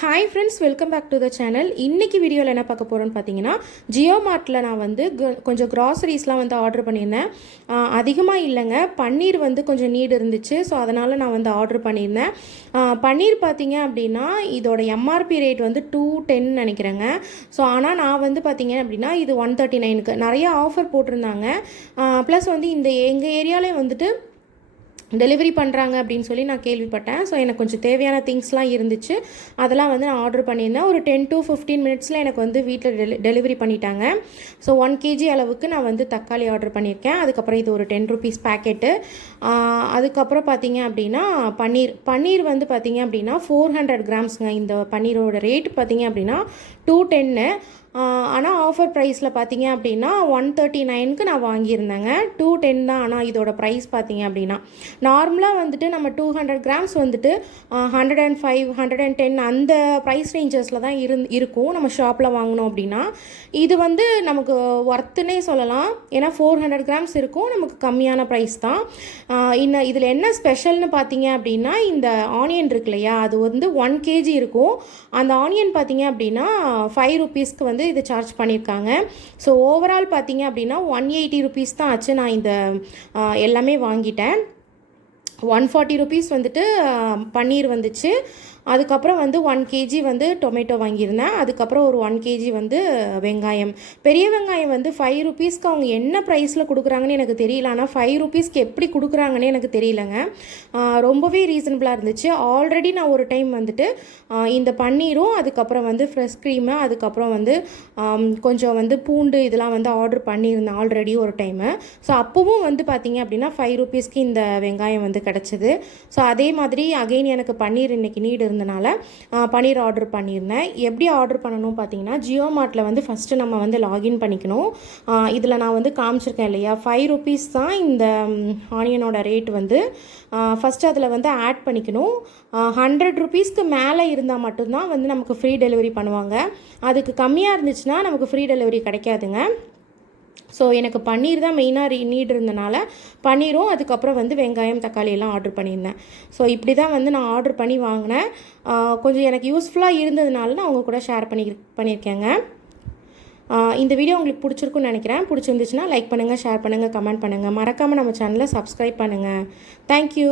Hi friends, welcome back to the channel. இன்றைக்கி வீடியோவில் என்ன பார்க்க போகிறோன்னு பார்த்தீங்கன்னா, ஜியோ மார்ட்டில் நான் வந்து கொஞ்சம் க்ராசரிஸ்லாம் வந்து ஆர்டர் பண்ணியிருந்தேன். அதிகமாக இல்லைங்க, பன்னீர் வந்து கொஞ்சம் நீடு இருந்துச்சு. ஸோ அதனால் நான் வந்து ஆர்டர் பண்ணியிருந்தேன். பன்னீர் பார்த்தீங்க அப்படின்னா இதோட எம்ஆர்பி ரேட் வந்து 210 நினைக்கிறேங்க. ஸோ ஆனால் நான் வந்து பார்த்தீங்க அப்படின்னா இது 139க்கு நிறைய ஆஃபர் போட்டிருந்தாங்க. ப்ளஸ் வந்து இந்த எங்கள் ஏரியாவிலே வந்துட்டு டெலிவரி பண்ணுறாங்க அப்படின்னு சொல்லி நான் கேள்விப்பட்டேன். ஸோ எனக்கு கொஞ்சம் தேவையான திங்ஸ்லாம் இருந்துச்சு. அதெல்லாம் வந்து நான் ஆர்டர் பண்ணியிருந்தேன். ஒரு 10 to 15 மினிட்ஸில் எனக்கு வந்து வீட்டில் டெலிவரி பண்ணிட்டாங்க. ஸோ 1 kg அளவுக்கு நான் வந்து தக்காளி ஆர்டர் பண்ணியிருக்கேன். அதுக்கப்புறம் இது ஒரு 10 rupees பேக்கெட்டு. அதுக்கப்புறம் பார்த்தீங்க அப்படின்னா பன்னீர் வந்து பார்த்தீங்க அப்படின்னா 400 கிராம்ஸுங்க. இந்த பன்னீரோட ரேட் பார்த்தீங்க அப்படின்னா 210. ஆனால் ஆஃபர் ப்ரைஸில் பார்த்தீங்க அப்படின்னா 139க்கு நான் வாங்கியிருந்தேங்க. 210 தான் ஆனால் இதோட ப்ரைஸ் பார்த்தீங்க அப்படின்னா. நார்மலாக வந்துட்டு நம்ம 200 கிராம்ஸ் வந்துட்டு 105 110 அந்த ப்ரைஸ் ரேஞ்சஸில் தான் இருக்கும் நம்ம ஷாப்பில் வாங்கினோம் அப்படின்னா. இது வந்து நமக்கு ஒர்த்துன்னே சொல்லலாம். ஏன்னா 400 கிராம்ஸ் இருக்கும், நமக்கு கம்மியான ப்ரைஸ் தான். இன்னும் இதில் என்ன ஸ்பெஷல்னு பார்த்தீங்க அப்படின்னா, இந்த ஆனியன் இருக்கு இல்லையா, அது வந்து 1 kg இருக்கும். அந்த ஆனியன் பார்த்தீங்க அப்படின்னா 5 rupeesக்கு வந்து இது சார்ஜ் பண்ணியிருக்காங்க. ஸோ ஓவரால் பார்த்தீங்க அப்படின்னா 180 rupees தான் ஆச்சு. நான் இந்த எல்லாமே வாங்கிட்டேன். 140 rupees வந்துட்டு பன்னீர் வந்துச்சு. அதுக்கப்புறம் வந்து 1 kg வந்து டொமேட்டோ வாங்கியிருந்தேன். அதுக்கப்புறம் ஒரு 1 kg வந்து வெங்காயம். பெரிய வெங்காயம் வந்து 5 rupeesக்கு அவங்க என்ன ப்ரைஸில் கொடுக்குறாங்கன்னு எனக்கு தெரியல. ஆனால் 5 rupeesக்கு எப்படி கொடுக்குறாங்கன்னு எனக்கு தெரியலங்க. ரொம்பவே ரீசனபிளாக இருந்துச்சு. ஆல்ரெடி நான் ஒரு டைம் வந்துட்டு இந்த பன்னீரும் அதுக்கப்புறம் வந்து ஃப்ரெஷ் க்ரீமு அதுக்கப்புறம் வந்து கொஞ்சம் வந்து பூண்டு இதெல்லாம் வந்து ஆர்டர் பண்ணியிருந்தேன் ஆல்ரெடி ஒரு டைமு. ஸோ அப்போவும் வந்து பார்த்தீங்க அப்படின்னா 5 rupeesக்கு இந்த வெங்காயம் வந்து கிடச்சிது. ஸோ அதே மாதிரி அகெயின் எனக்கு பன்னீர் இன்றைக்கி நீடு இருந்தனால பன்னீர் ஆர்டர் பண்ணியிருந்தேன். எப்படி ஆர்டர் பண்ணணும் பார்த்தீங்கன்னா, ஜியோ மார்ட்டில் வந்து ஃபஸ்ட்டு நம்ம வந்து லாகின் பண்ணிக்கணும். இதில் நான் வந்து காமிச்சிருக்கேன் இல்லையா, 5 rupees தான் இந்த ஆனியனோட ரேட் வந்து. ஃபஸ்ட்டு அதில் வந்து ஆட் பண்ணிக்கணும். 100 rupeesக்கு மேலே இருந்தால் மட்டும்தான் வந்து நமக்கு ஃப்ரீ டெலிவரி பண்ணுவாங்க. அதுக்கு கம்மியாக இருந்துச்சுன்னா நமக்கு ஃப்ரீ டெலிவரி கிடைக்காதுங்க. ஸோ எனக்கு பன்னீர் தான் மெயினாக நீட் இருந்தனால பன்னீரும் அதுக்கப்புறம் வந்து வெங்காயம் தக்காளி எல்லாம் ஆர்டர் பண்ணியிருந்தேன். ஸோ இப்படி தான் வந்து நான் ஆர்டர் பண்ணி வாங்கினேன். கொஞ்சம் எனக்கு யூஸ்ஃபுல்லாக இருந்ததுனால நான் அவங்க கூட ஷேர் பண்ணியிருக்கேங்க. இந்த வீடியோ உங்களுக்கு பிடிச்சிருக்குன்னு நினைக்கிறேன். பிடிச்சிருந்துச்சுன்னா லைக் பண்ணுங்கள், ஷேர் பண்ணுங்கள், கமெண்ட் பண்ணுங்கள். மறக்காமல் நம்ம சேனலை சப்ஸ்கிரைப் பண்ணுங்கள். தேங்க்யூ.